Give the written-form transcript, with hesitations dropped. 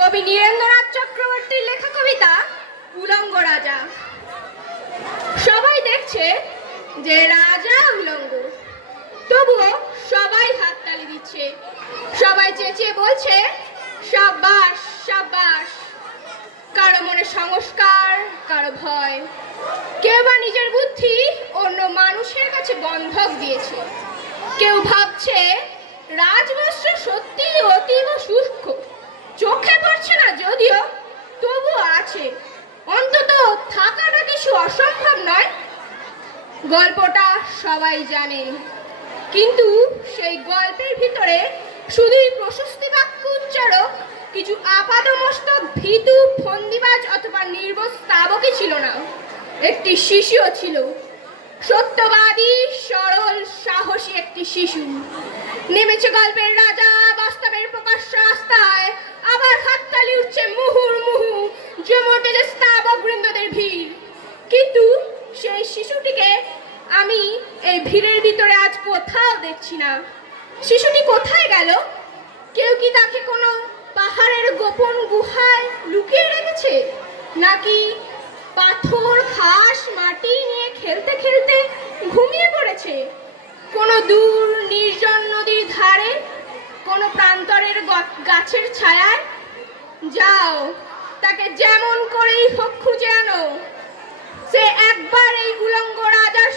কবি নীরেন্দ্রনাথ চক্রবর্তীর লেখা কবিতা উলঙ্গ রাজা। সবাই দেখছে যে রাজা উলঙ্গ, তবুও সবাই হাততালি দিচ্ছে, সবাই চেঁচিয়ে বলছে সাব্বাস সাব্বাস। কারো মনে সংস্কার, কারো ভয়, কেউ বা নিজের বুদ্ধি অন্য মানুষের কাছে বন্ধক দিয়েছে। কেউ ভাবছে রাজবস্ত্র সত্যি অতীব সূক্ষ্ম, চোখে পড়ছে না যদিও, তবুও আছে, অন্তত থাকাটা কিছু অসম্ভব নয়। গল্পটা সবাই জানে, কিন্তু সেই গল্পের ভিতরে শুধুই প্রশস্তি বাক্য উচ্চারক কিছু আপাদমস্তক ভীতু ফন্দিবাজ অথবা নির্বোধ স্তাবকই ছিল না, একটি শিশুও ছিল, সত্যবাদী সরল সাহসী একটি শিশু। নেমেছে গল্পের রাজা বাস্তবের প্রকাশ্য রাস্তায়, আবার হাততালি উঠছে মুহুর্মুহু, জমে যে স্তাবক বৃন্দদের ভিড়। কিন্তু সেই শিশুটিকে আমি এই ভিড়ের ভিতরে আজ কোথাও দেখছি না। শিশুটি কোথায় গেল? কেউ কি তাকে কোনো পাহাড়ের গোপন গুহায় লুকিয়ে রেখেছে, নাকি পাথর ঘাস মাটি নিয়ে খেলতে খেলতে ঘুমিয়ে পড়েছে কোনো দূর নির্জন নদীর ধারে, কোনো প্রান্তরের গাছের ছায়ায়? যাও, তাকে যেমন করেই হোক খুঁজে আনো। সে একবার এই উলঙ্গ রাজার